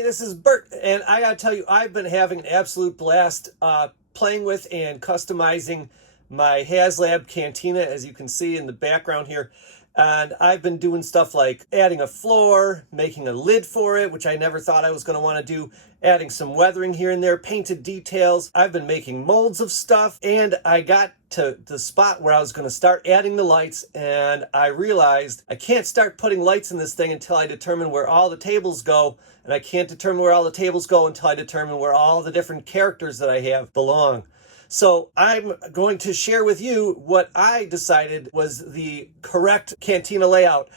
Hey, this is Bert, and I gotta tell you, I've been having an absolute blast playing with and customizing my Haslab Cantina, as you can see in the background here. And I've been doing stuff like adding a floor, making a lid for it, which I never thought I was going to want to do, adding some weathering here and there, painted details. I've been making molds of stuff, and I got to the spot where I was going to start adding the lights, and I realized I can't start putting lights in this thing until I determine where all the tables go, and I can't determine where all the tables go until I determine where all the different characters that I have belong. So I'm going to share with you what I decided was the correct Cantina layout.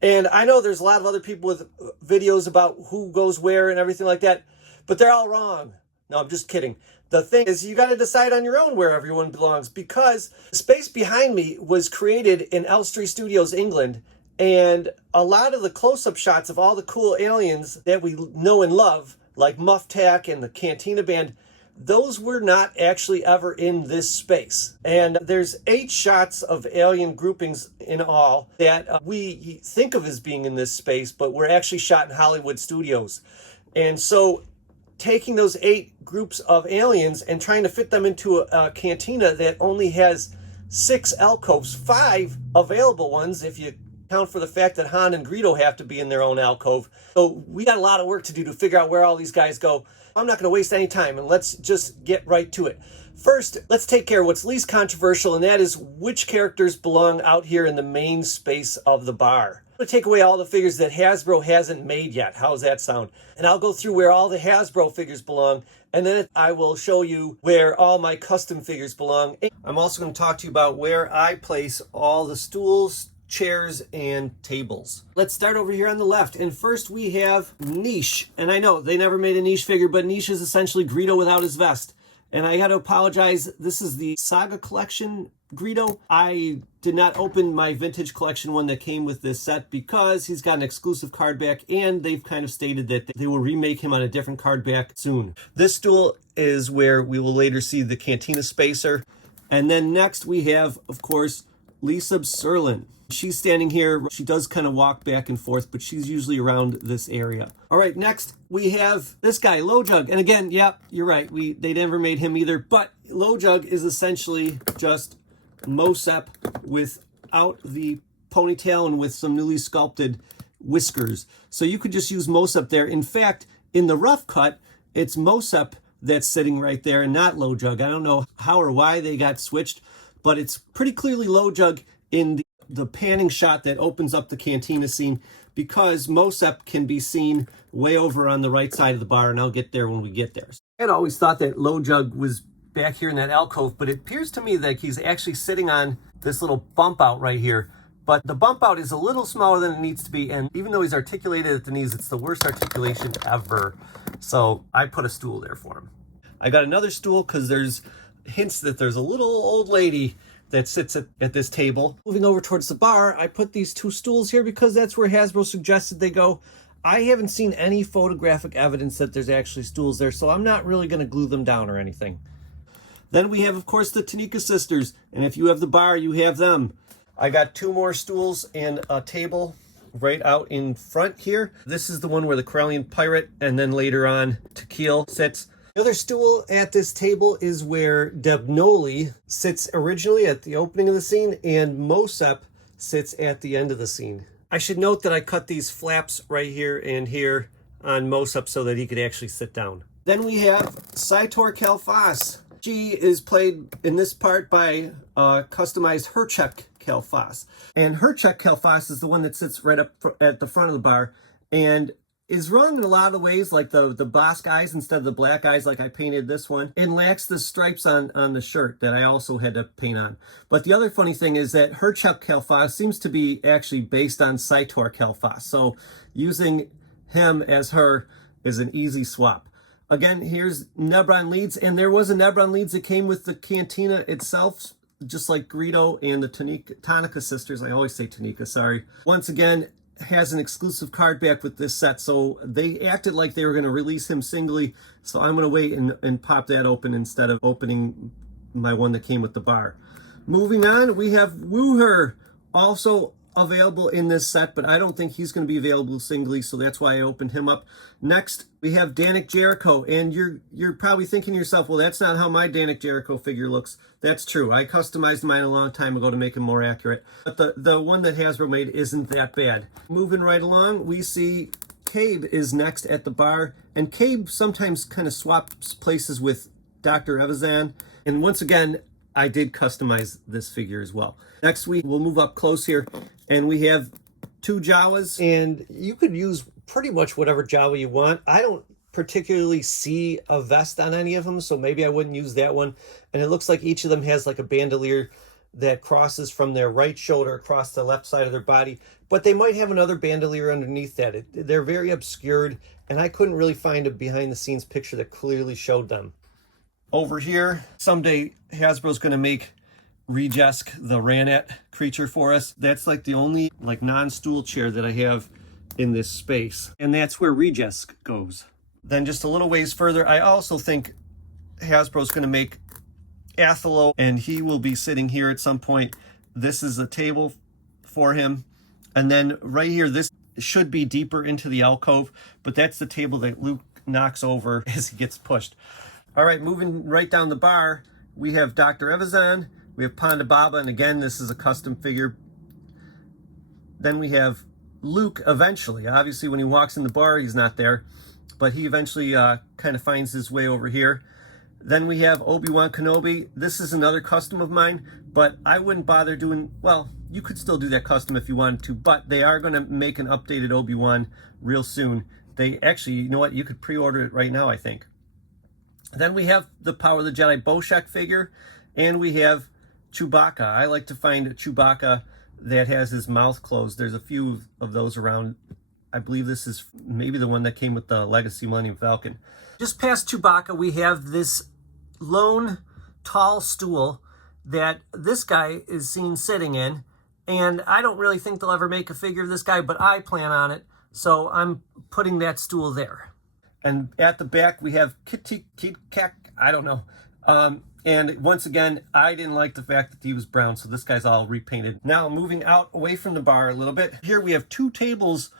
And I know there's a lot of other people with videos about who goes where and everything like that, but they're all wrong. No, I'm just kidding. The thing is, you got to decide on your own where everyone belongs, because the space behind me was created in Elstree Studios, England. And a lot of the close-up shots of all the cool aliens that we know and love, like Muff Tack and the Cantina Band, those were not actually ever in this space. And there's 8 shots of alien groupings in all that we think of as being in this space, but were actually shot in Hollywood studios. And so taking those 8 groups of aliens and trying to fit them into a cantina that only has 6 alcoves, 5 available ones if you count for the fact that Han and Greedo have to be in their own alcove. So we got a lot of work to do to figure out where all these guys go. I'm not going to waste any time, and let's just get right to it. First, let's take care of what's least controversial, and that is which characters belong out here in the main space of the bar. I'm going to take away all the figures that Hasbro hasn't made yet. How's that sound? And I'll go through where all the Hasbro figures belong, and then I will show you where all my custom figures belong. I'm also going to talk to you about where I place all the stools, chairs, and tables. Let's start over here on the left. And first we have Niche. And I know they never made a Niche figure, but Niche is essentially Greedo without his vest. And I got to apologize. This is the Saga Collection Greedo. I did not open my vintage collection one that came with this set because he's got an exclusive card back, and they've kind of stated that they will remake him on a different card back soon. This stool is where we will later see the Cantina Spacer. And then next we have, of course, Lisa Serlin. She's standing here. She does kind of walk back and forth, but she's usually around this area. All right, next we have this guy, Lojug. And again, yep, you're right. They never made him either, but Lojug is essentially just Mosep without the ponytail and with some newly sculpted whiskers. So you could just use Mosep there. In fact, in the rough cut, it's Mosep that's sitting right there and not Lojug. I don't know how or why they got switched, but it's pretty clearly Lojug in the panning shot that opens up the cantina scene, because Mosep can be seen way over on the right side of the bar, and I'll get there when we get there. I had always thought that Lojug was back here in that alcove, but it appears to me that he's actually sitting on this little bump out right here. But the bump out is a little smaller than it needs to be, and even though he's articulated at the knees, it's the worst articulation ever. So I put a stool there for him. I got another stool because there's hints that there's a little old lady that sits at this table. Moving over towards the bar, I put these 2 stools here because that's where Hasbro suggested they go. I haven't seen any photographic evidence that there's actually stools there, so I'm not really going to glue them down or anything. Then we have, of course, the Tanika sisters, and if you have the bar, you have them. I got 2 more stools and a table right out in front here. This is the one where the Corellian pirate and then later on Tequil sits. The other stool at this table is where Debnoli sits originally at the opening of the scene, and Mosep sits at the end of the scene. I should note that I cut these flaps right here and here on Mosep so that he could actually sit down. Then we have Saitor Kelfas. She is played in this part by customized Herchek Kelfas. And Herchek Kelfas is the one that sits right up at the front of the bar, and is wrong in a lot of ways, like the Bosk eyes instead of the black eyes like I painted this one, and lacks the stripes on the shirt that I also had to paint on. But the other funny thing is that Herchek Kelfas seems to be actually based on Saitor Kelfas, so using him as her is an easy swap. Again, here's Nebron Leeds, and there was a Nebron Leeds that came with the Cantina itself, just like Greedo and the Tanika sisters. I always say Tanika, sorry. Once again, has an exclusive card back with this set, so they acted like they were going to release him singly, so I'm going to wait and pop that open instead of opening my one that came with the bar. Moving on, we have Wooher, also available in this set, but I don't think he's going to be available singly, so that's why I opened him up. Next, we have Danik Jericho, and you're probably thinking to yourself, well, that's not how my Danik Jericho figure looks. That's true. I customized mine a long time ago to make him more accurate, but the one that Hasbro made isn't that bad. Moving right along, we see Cabe is next at the bar, and Cabe sometimes kind of swaps places with Dr. Evazan, and once again, I did customize this figure as well. Next week, we'll move up close here, and we have 2 Jawas, and you could use pretty much whatever Jawa you want. I don't particularly see a vest on any of them, so maybe I wouldn't use that one. And it looks like each of them has like a bandolier that crosses from their right shoulder across the left side of their body, but they might have another bandolier underneath that. They're very obscured, and I couldn't really find a behind-the-scenes picture that clearly showed them. Over here, someday Hasbro's going to make Rejesk the Ranat creature for us. That's like the only like non-stool chair that I have in this space, and that's where Rejesk goes. Then just a little ways further, I also think Hasbro's going to make Athelo, and he will be sitting here at some point. This is a table for him, and then right here, this should be deeper into the alcove, but that's the table that Luke knocks over as he gets pushed. All right, moving right down the bar, we have Dr. Evazan, we have Ponda Baba, and again, this is a custom figure. Then we have Luke eventually. Obviously, when he walks in the bar, he's not there, but he eventually kind of finds his way over here. Then we have Obi-Wan Kenobi. This is another custom of mine, but I wouldn't bother doing, well, you could still do that custom if you wanted to, but they are going to make an updated Obi-Wan real soon. They actually, you know what, you could pre-order it right now, I think. Then we have the Power of the Jedi Boshek figure, and we have Chewbacca. I like to find a Chewbacca that has his mouth closed. There's a few of those around. I believe this is maybe the one that came with the Legacy Millennium Falcon. Just past Chewbacca, we have this lone tall stool that this guy is seen sitting in, and I don't really think they'll ever make a figure of this guy, but I plan on it, so I'm putting that stool there. And at the back, we have Kit-Kak, I don't know. And once again, I didn't like the fact that he was brown, so this guy's all repainted. Now, moving out away from the bar a little bit, here we have 2 tables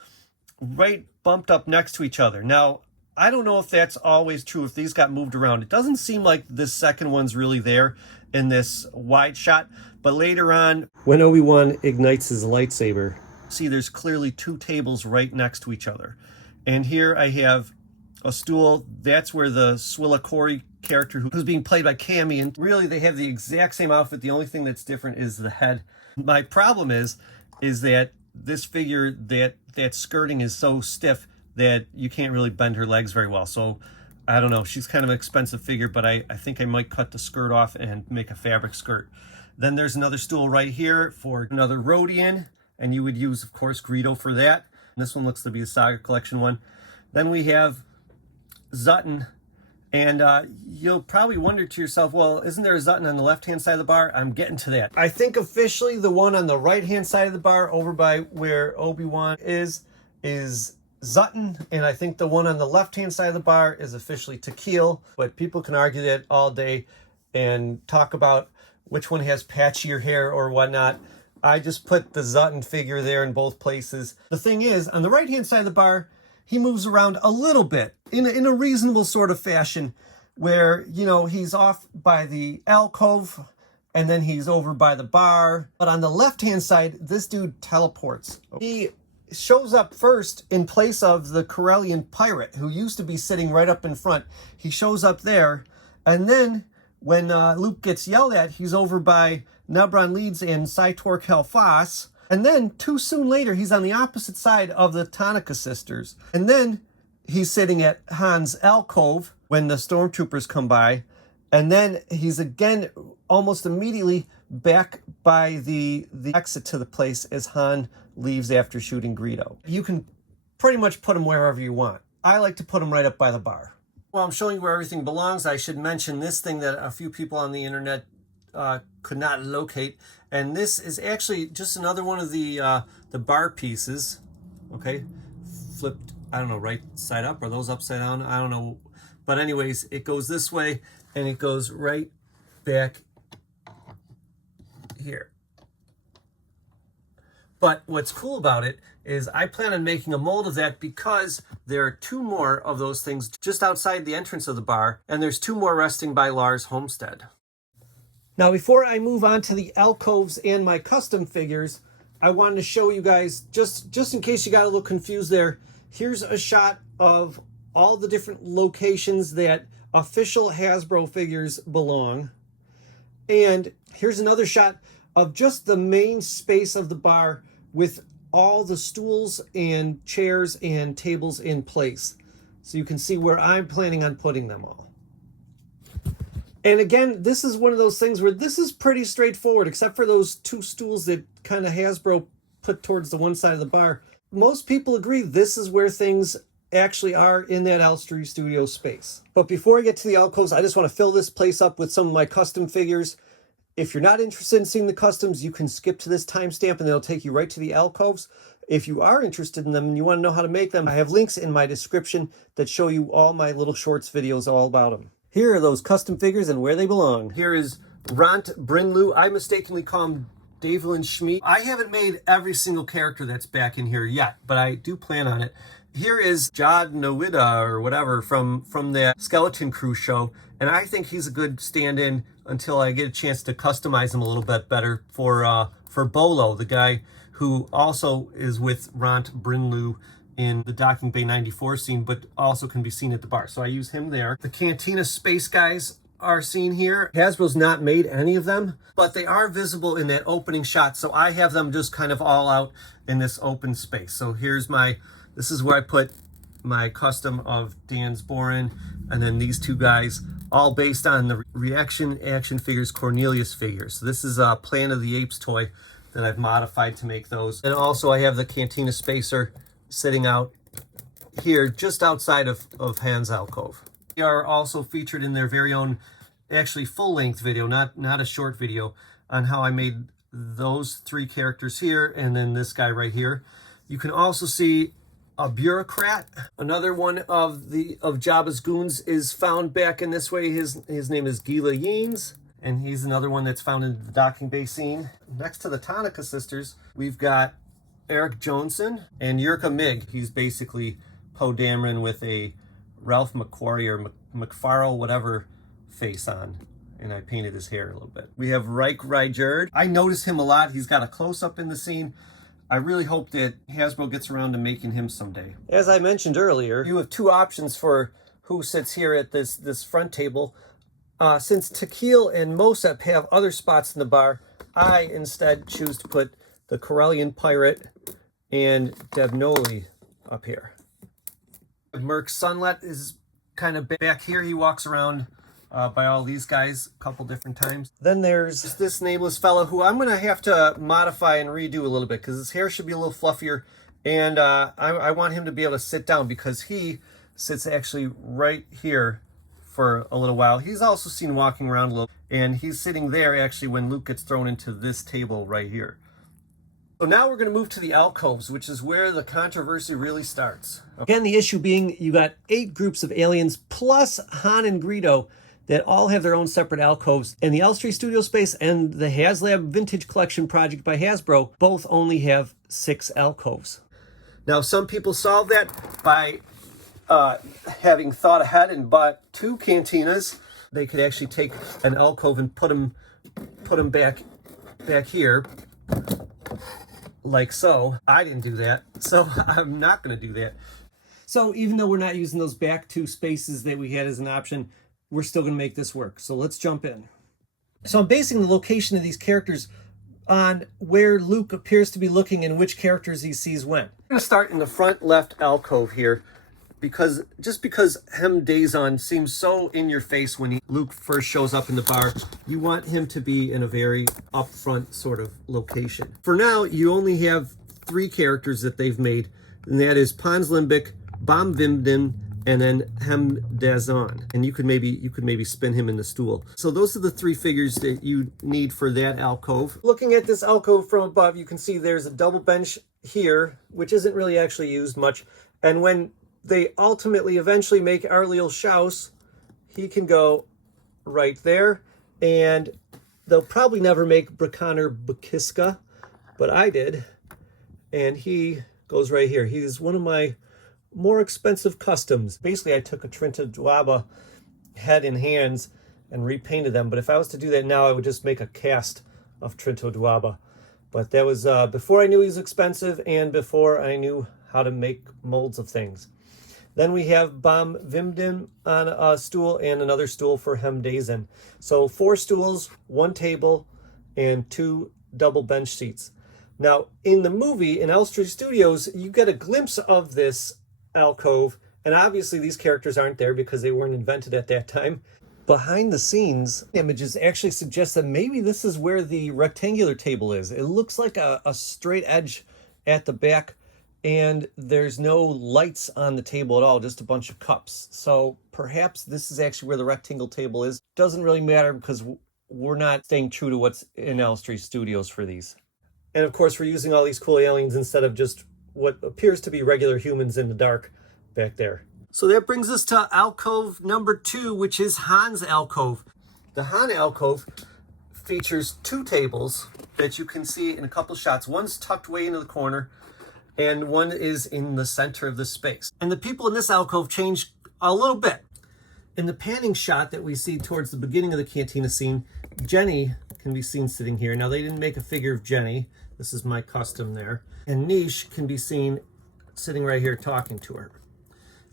right bumped up next to each other. Now, I don't know if that's always true, if these got moved around. It doesn't seem like this second one's really there in this wide shot, but later on, when Obi-Wan ignites his lightsaber, see there's clearly 2 tables right next to each other. And here I have a stool. That's where the Swilla Corey character, who's being played by Cammy, and really they have the exact same outfit. The only thing that's different is the head. My problem is that this figure, that skirting is so stiff that you can't really bend her legs very well. So I don't know, she's kind of an expensive figure, but I think I might cut the skirt off and make a fabric skirt. Then there's another stool right here for another Rodian, and you would use, of course, Greedo for that. And this one looks to be a Saga Collection one. Then we have Zutton, and you'll probably wonder to yourself, well, isn't there a Zutton on the left-hand side of the bar? I'm getting to that. I think officially the one on the right-hand side of the bar over by where Obi-Wan is Zutton, and I think the one on the left-hand side of the bar is officially Tequil, but people can argue that all day and talk about which one has patchier hair or whatnot. I just put the Zutton figure there in both places. The thing is, on the right-hand side of the bar, he moves around a little bit in a reasonable sort of fashion where, you know, he's off by the alcove and then he's over by the bar. But on the left-hand side, this dude teleports. He shows up first in place of the Corellian pirate who used to be sitting right up in front. He shows up there, and then when Luke gets yelled at, he's over by Nebron Leeds and Cytork Helfas. And then, too soon later, he's on the opposite side of the Tonica sisters. And then he's sitting at Han's alcove when the stormtroopers come by. And then he's again almost immediately back by the exit to the place as Han leaves after shooting Greedo. You can pretty much put him wherever you want. I like to put him right up by the bar. Well, I'm showing you where everything belongs. I should mention this thing that a few people on the internet could not locate, and this is actually just another one of the bar pieces. Okay, flipped, I don't know, right side up, or those upside down, I don't know, but anyways, it goes this way and it goes right back here. But what's cool about it is I plan on making a mold of that because there are 2 more of those things just outside the entrance of the bar, and there's 2 more resting by Lars Homestead. Now, before I move on to the alcoves and my custom figures, I wanted to show you guys, just in case you got a little confused there, here's a shot of all the different locations that official Hasbro figures belong. And here's another shot of just the main space of the bar with all the stools and chairs and tables in place. So you can see where I'm planning on putting them all. And again, this is one of those things where this is pretty straightforward, except for those 2 stools that kind of Hasbro put towards the one side of the bar. Most people agree this is where things actually are in that Alcoves studio space. But before I get to the alcoves, I just want to fill this place up with some of my custom figures. If you're not interested in seeing the customs, you can skip to this timestamp and it'll take you right to the alcoves. If you are interested in them and you want to know how to make them, I have links in my description that show you all my little shorts videos all about them. Here are those custom figures and where they belong. Here is Ront Brynlew. I mistakenly call him Davelin Schmid. I haven't made every single character that's back in here yet, but I do plan on it. Here is Jod Nowida or whatever from the Skeleton Crew show, and I think he's a good stand-in until I get a chance to customize him a little bit better for Bolo, the guy who also is with Ront Brynlew in the Docking Bay 94 scene, but also can be seen at the bar. So I use him there. The Cantina Space guys are seen here. Hasbro's not made any of them, but they are visible in that opening shot. So I have them just kind of all out in this open space. So here's this is where I put my custom of Dan's Boren, and then these 2 guys, all based on the Reaction Action Figures Cornelius figures. So this is a Planet of the Apes toy that I've modified to make those. And also I have the Cantina Spacer sitting out here just outside of Hans alcove. They are also featured in their very own, actually full-length video, not a short video, on how I made those 3 characters here and then this guy right here. You can also see a bureaucrat. Another one of Jabba's goons is found back in this way. His name is Gila Yeens, and he's another one that's found in the Docking Bay scene. Next to the Tonica sisters, we've got Eric Johnson and Yurka Mig. He's basically Poe Dameron with a Ralph McQuarrie or McFarrell, whatever, face on. And I painted his hair a little bit. We have Reich Rijerd. I notice him a lot. He's got a close-up in the scene. I really hope that Hasbro gets around to making him someday. As I mentioned earlier, you have 2 options for who sits here at this front table. Since Tequil and Mosep have other spots in the bar, I instead choose to put the Corellian Pirate and Devnoli up here. Merc Sunlet is kind of back here. He walks around by all these guys a couple different times. Then there's this nameless fella who I'm going to have to modify and redo a little bit because his hair should be a little fluffier. And I want him to be able to sit down because he sits actually right here for a little while. He's also seen walking around a little, and he's sitting there actually when Luke gets thrown into this table right here. So now we're going to move to the alcoves, which is where the controversy really starts. Again, the issue being you got 8 groups of aliens plus Han and Greedo that all have their own separate alcoves. And the Elstree Studio Space and the Haslab Vintage Collection project by Hasbro both only have 6 alcoves. Now, some people solve that by having thought ahead and bought 2 cantinas. They could actually take an alcove and put them back here, like so. I didn't do that, so I'm not going to do that. So even though we're not using those back 2 spaces that we had as an option, we're still going to make this work. So let's jump in. So I'm basing the location of these characters on where Luke appears to be looking and which characters he sees when. I'm going to start in the front left alcove here because Hem Dazon seems so in your face when Luke first shows up in the bar. You want him to be in a very upfront sort of location. For now, you only have 3 characters that they've made, and that is Pons Limbic, Bom Vimden, and then Hem Dazon. And you could maybe spin him in the stool. So those are the 3 figures that you need for that alcove. Looking at this alcove from above, you can see there's a double bench here, which isn't really actually used much. And when they ultimately eventually make Arliel Schaus, he can go right there. And they'll probably never make Bracaner Bakiska, but I did. and he goes right here. He's one of my more expensive customs. Basically, I took a Trinta Dwaba head and hands and repainted them, but if I was to do that now, I would just make a cast of Trinta Dwaba. But that was before I knew he was expensive and before I knew how to make molds of things. Then we have Bam Vimden on a stool and another stool for Hemdazen. So 4 stools, 1 table, and 2 double bench seats. Now, in the movie, in Elstree Studios, you get a glimpse of this alcove, and obviously these characters aren't there because they weren't invented at that time. Behind the scenes images actually suggest that maybe this is where the rectangular table is. It looks like a straight edge at the back, and there's no lights on the table at all, just a bunch of cups. So perhaps this is actually where the rectangle table is. Doesn't really matter because we're not staying true to what's in Elstree Studios for these. And of course, we're using all these cool aliens instead of just what appears to be regular humans in the dark back there. So that brings us to alcove number 2, which is Han's alcove. The Han alcove features 2 tables that you can see in a couple shots. One's tucked way into the corner, and one is in the center of the space. And the people in this alcove change a little bit. In the panning shot that we see towards the beginning of the cantina scene, Jenny can be seen sitting here. Now, they didn't make a figure of Jenny. This is my custom there. And Nish can be seen sitting right here talking to her.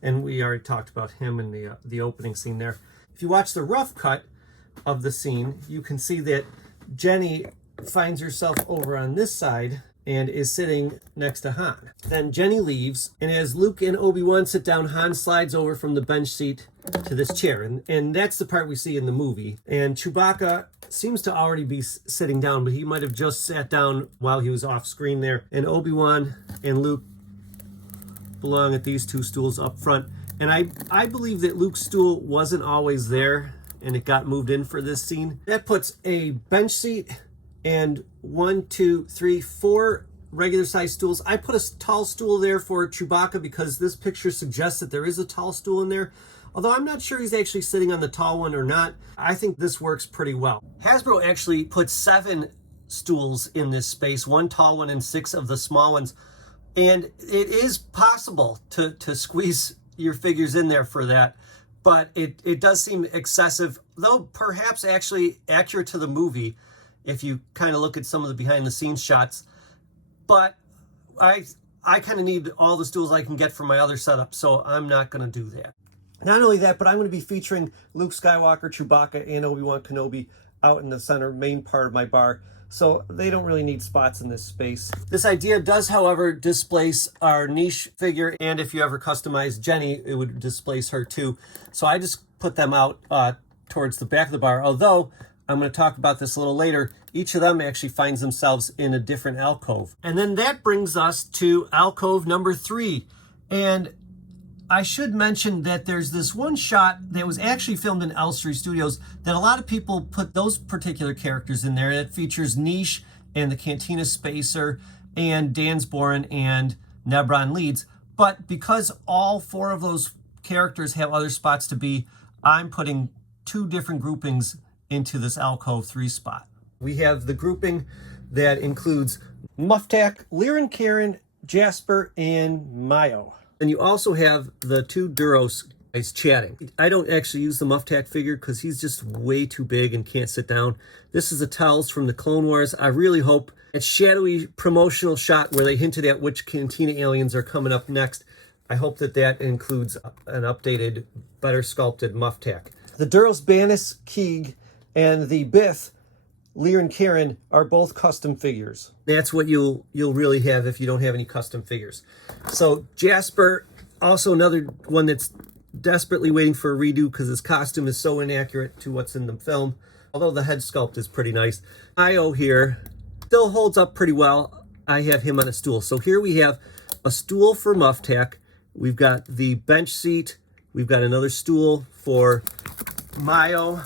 And we already talked about him in the opening scene there. If you watch the rough cut of the scene, you can see that Jenny finds herself over on this side and is sitting next to Han. Then Jenny leaves, and as Luke and Obi-Wan sit down, Han slides over from the bench seat to this chair. And that's the part we see in the movie. And Chewbacca seems to already be sitting down, but he might have just sat down while he was off screen there. And Obi-Wan and Luke belong at these 2 stools up front. And I believe that Luke's stool wasn't always there, and it got moved in for this scene. That puts a bench seat and 1, 2, 3, 4 regular sized stools. I put a tall stool there for Chewbacca because this picture suggests that there is a tall stool in there. Although I'm not sure he's actually sitting on the tall one or not. I think this works pretty well. Hasbro actually put 7 stools in this space, 1 tall one and 6 of the small ones. And it is possible to squeeze your figures in there for that. But it does seem excessive, though perhaps actually accurate to the movie if you kind of look at some of the behind the scenes shots. But I kind of need all the stools I can get from my other setup, so I'm not going to do that. Not only that, but I'm going to be featuring Luke Skywalker, Chewbacca, and Obi-Wan Kenobi out in the center main part of my bar, so they don't really need spots in this space. This idea does, however, displace our niche figure, and if you ever customize Jenny, it would displace her too. So I just put them out towards the back of the bar, although I'm going to talk about this a little later. Each of them actually finds themselves in a different alcove. And then that brings us to alcove number 3. And I should mention that there's this one shot that was actually filmed in Elstree Studios that a lot of people put those particular characters in there. It features Nish and the Cantina Spacer and Dansborin and Nebron Leeds. But because all 4 of those characters have other spots to be, I'm putting 2 different groupings into this alcove 3 spot. We have the grouping that includes Muftak, Liren Karen, Jasper, and Mayo. And you also have the 2 Duros guys chatting. I don't actually use the Muftak figure because he's just way too big and can't sit down. This is the Tells from the Clone Wars. I really hope that shadowy promotional shot where they hinted at which Cantina aliens are coming up next. I hope that that includes an updated, better sculpted Muftak. The Duros Banis Keeg and the Bith Liren Karen are both custom figures. That's what you'll really have if you don't have any custom figures. So Jasper, also another one that's desperately waiting for a redo because his costume is so inaccurate to what's in the film, although the head sculpt is pretty nice. Io here still holds up pretty well. I have him on a stool. So here we have a stool for Muftak. We've got the bench seat. We've got another stool for Mayo,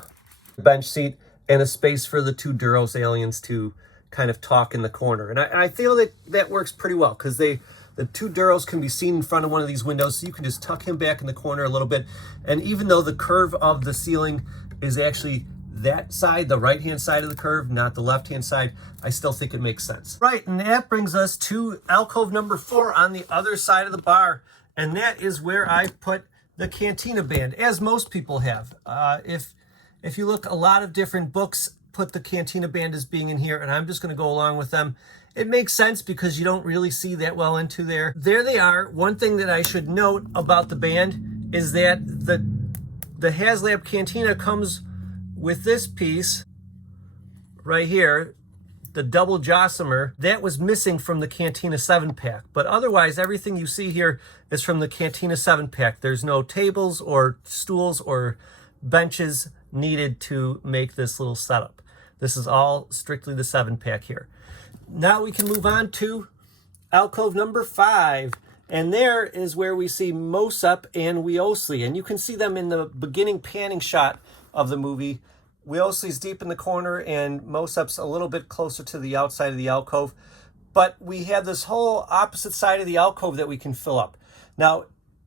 bench seat, and a space for the 2 Duros aliens to kind of talk in the corner. And I feel that that works pretty well because the 2 Duros can be seen in front of one of these windows, so you can just tuck him back in the corner a little bit. And even though the curve of the ceiling is actually that side, the right-hand side of the curve, not the left-hand side, I still think it makes sense. Right, and that brings us to alcove number 4 on the other side of the bar, and that is where I put the Cantina band, as most people have. If you look, a lot of different books put the Cantina band as being in here, and I'm just going to go along with them. It makes sense because you don't really see that well into there. There they are. One thing that I should note about the band is that the Haslab Cantina comes with this piece right here, the double Jossamer. That was missing from the Cantina 7-pack. But otherwise, everything you see here is from the Cantina 7-pack. There's no tables or stools or benches needed to make this little setup. This is all strictly the 7-pack here. Now we can move on to alcove number 5. And there is where we see Mosop and Wiosley. And you can see them in the beginning panning shot of the movie. Wiosley's deep in the corner and Mosop's a little bit closer to the outside of the alcove. But we have this whole opposite side of the alcove that we can fill up. Now,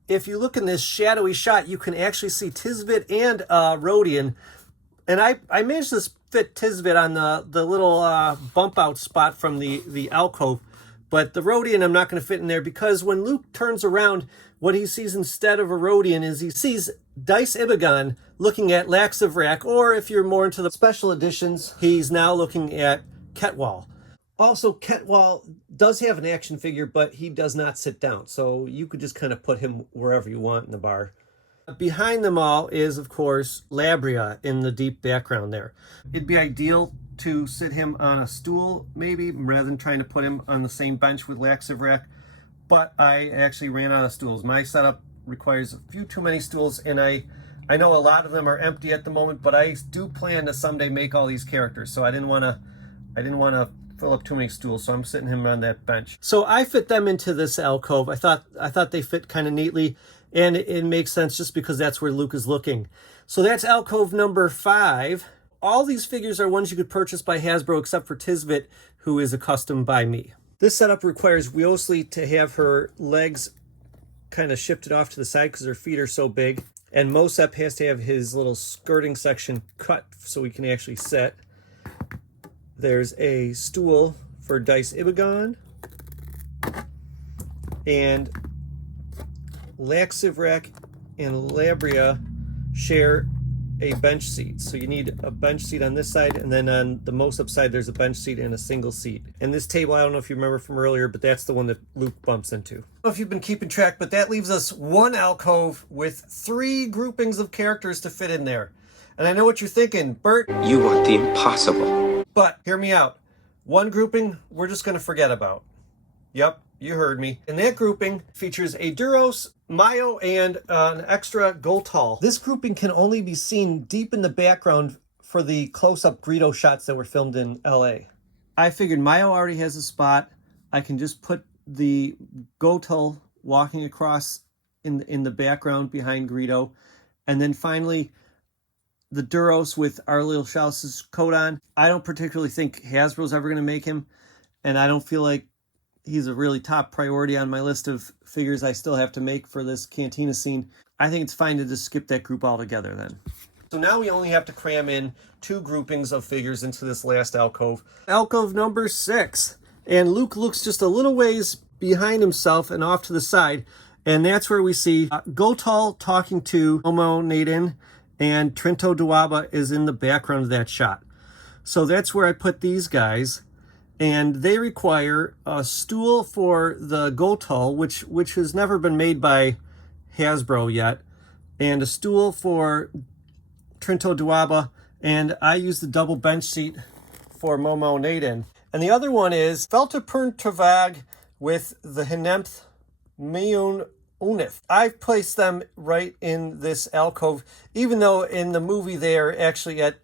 if you look in this shadowy shot, you can actually see Tisbit and Rodion. And I managed to fit Tisbit on the little bump out spot from the alcove. But the Rodion I'm not going to fit in there because when Luke turns around, what he sees instead of a Rodion is he sees Dice Ibagon looking at Laxivrak, or if you're more into the special editions, he's now looking at Ketwall. Also, Ketwall does have an action figure, but he does not sit down, so you could just kind of put him wherever you want in the bar. Behind them all is, of course, Labria in the deep background there. It'd be ideal to sit him on a stool, maybe, rather than trying to put him on the same bench with Laxivrak, but I actually ran out of stools. My setup requires a few too many stools, and I know a lot of them are empty at the moment, but I do plan to someday make all these characters, so I didn't want to fill up too many stools, so I'm sitting him on that bench. So I fit them into this alcove. I thought they fit kind of neatly, and it makes sense just because that's where Luke is looking. So that's alcove number 5. All these figures are ones you could purchase by Hasbro except for Tisbit, who is a custom by me. This setup requires Wiosley to have her legs kind of shifted off to the side because her feet are so big. And Mosop has to have his little skirting section cut so he can actually sit. There's a stool for Dice Ibagon. And Laxivrak and Labria share a bench seat. So you need a bench seat on this side, and then on the Mosop side there's a bench seat and a single seat. And this table, I don't know if you remember from earlier, but that's the one that Luke bumps into. I don't know if you've been keeping track, but that leaves us one alcove with 3 groupings of characters to fit in there. And I know what you're thinking, Bert. You want the impossible. But hear me out. One grouping we're just going to forget about. Yep, you heard me. And that grouping features a Duros, Mayo, and an extra Goltal. This grouping can only be seen deep in the background for the close-up Greedo shots that were filmed in LA. I figured Mayo already has a spot. I can just put the Goltal walking across in the background behind Greedo. And then finally, the Duros with Arlil Shal's coat on. I don't particularly think Hasbro's ever going to make him, and I don't feel like he's a really top priority on my list of figures I still have to make for this Cantina scene. I think it's fine to just skip that group altogether then. So now we only have to cram in 2 groupings of figures into this last alcove. Alcove number 6. And Luke looks just a little ways behind himself and off to the side, and that's where we see Goltal talking to Momo Naden, and Trinto Dawaba is in the background of that shot. So that's where I put these guys. And they require a stool for the Goltal, which has never been made by Hasbro yet, and a stool for Trinto Dawaba, and I use the double bench seat for Momo Naden. And the other one is Feltapern Travag with the Hnemth Miyun Unif. I've placed them right in this alcove, even though in the movie they are actually at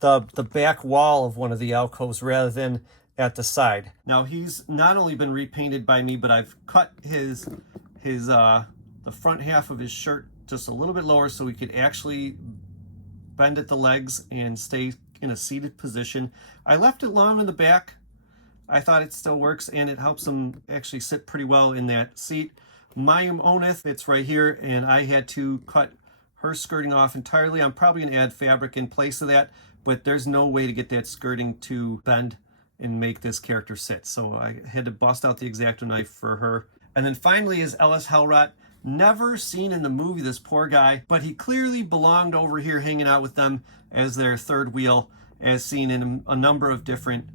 the back wall of one of the alcoves rather than at the side. Now he's not only been repainted by me, but I've cut the front half of his shirt just a little bit lower so he could actually bend at the legs and stay in a seated position. I left it long in the back. I thought it still works, and it helps him actually sit pretty well in that seat. Mayum Oneth, it's right here, and I had to cut her skirting off entirely. I'm probably going to add fabric in place of that, but there's no way to get that skirting to bend and make this character sit. So I had to bust out the X-Acto knife for her. And then finally is Ellis Hellrot. Never seen in the movie, this poor guy, but he clearly belonged over here hanging out with them as their third wheel, as seen in a number of different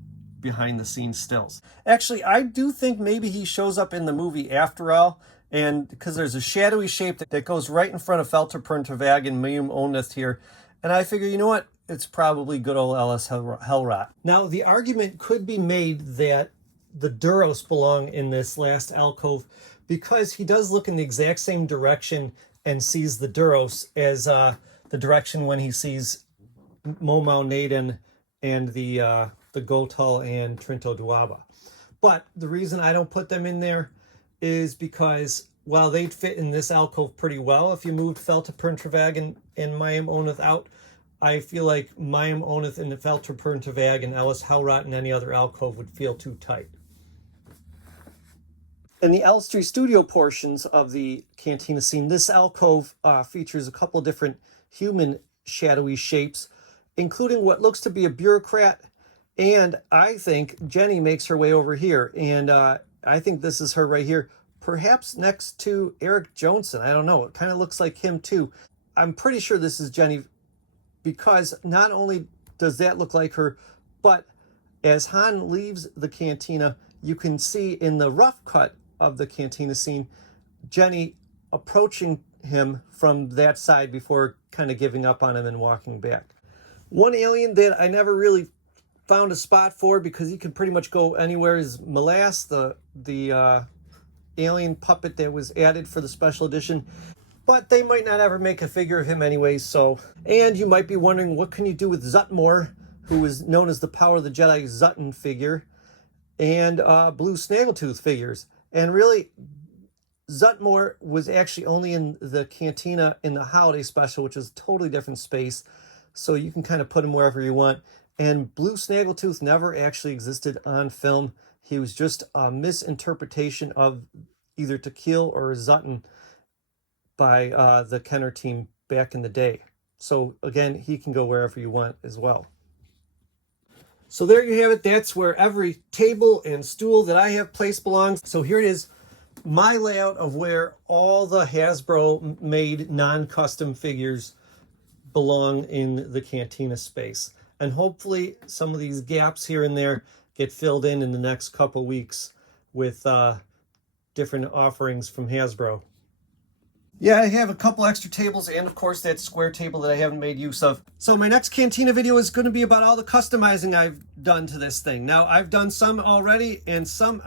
behind the scenes stills. Actually, I do think maybe he shows up in the movie after all, and because there's a shadowy shape that goes right in front of Felterpunterwagen Meum Oneth here, and I figure, you know what, it's probably good old Ellis Hellrot. Now, the argument could be made that the Duros belong in this last alcove because he does look in the exact same direction and sees the Duros as the direction when he sees Momau Naden and the Gotal and Trinto Duaba. But the reason I don't put them in there is because while they'd fit in this alcove pretty well, if you moved Felterpunterwagen and Meum Oneth out, I feel like Meum Oneth and the Felterpunterwagen and Ellis Hellrot in any other alcove would feel too tight. In the Elstree studio portions of the Cantina scene, this alcove features a couple different human shadowy shapes, including what looks to be a bureaucrat, and I think Jenny makes her way over here, and I think this is her right here, perhaps next to Eric Johnson. I don't know, it kind of looks like him too. I'm pretty sure this is Jenny, because not only does that look like her, but as Han leaves the Cantina, you can see in the rough cut of the Cantina scene, Jenny approaching him from that side before kind of giving up on him and walking back. One alien that I never really found a spot for because he could pretty much go anywhere is Molass, the alien puppet that was added for the special edition. But they might not ever make a figure of him anyway, so. And you might be wondering, what can you do with Zutmore, who is known as the Power of the Jedi Zutton figure, and Blue Snaggletooth figures? And really, Zutmore was actually only in the Cantina in the holiday special, which is a totally different space, so you can kind of put him wherever you want. And Blue Snaggletooth never actually existed on film. He was just a misinterpretation of either Tequil or Zutton by the Kenner team back in the day. So again, he can go wherever you want as well. So there you have it. That's where every table and stool that I have placed belongs. So here it is, my layout of where all the Hasbro made non-custom figures belong in the Cantina space. And hopefully some of these gaps here and there get filled in the next couple weeks with different offerings from Hasbro. Yeah, I have a couple extra tables and of course that square table that I haven't made use of. So my next Cantina video is going to be about all the customizing I've done to this thing. Now I've done some already and some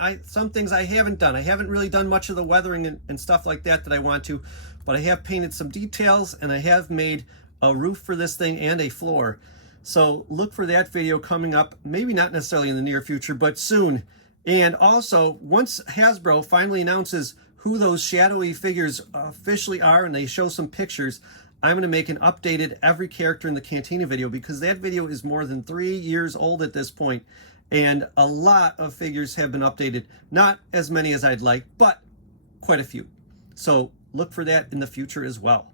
things I haven't done. I haven't really done much of the weathering and stuff like that I want to, but I have painted some details and I have made a roof for this thing and a floor. So look for that video coming up, maybe not necessarily in the near future, but soon. And also, once Hasbro finally announces who those shadowy figures officially are and they show some pictures, I'm going to make an updated every character in the Cantina video, because that video is more than 3 years old at this point, and a lot of figures have been updated. Not as many as I'd like, but quite a few. So look for that in the future as well.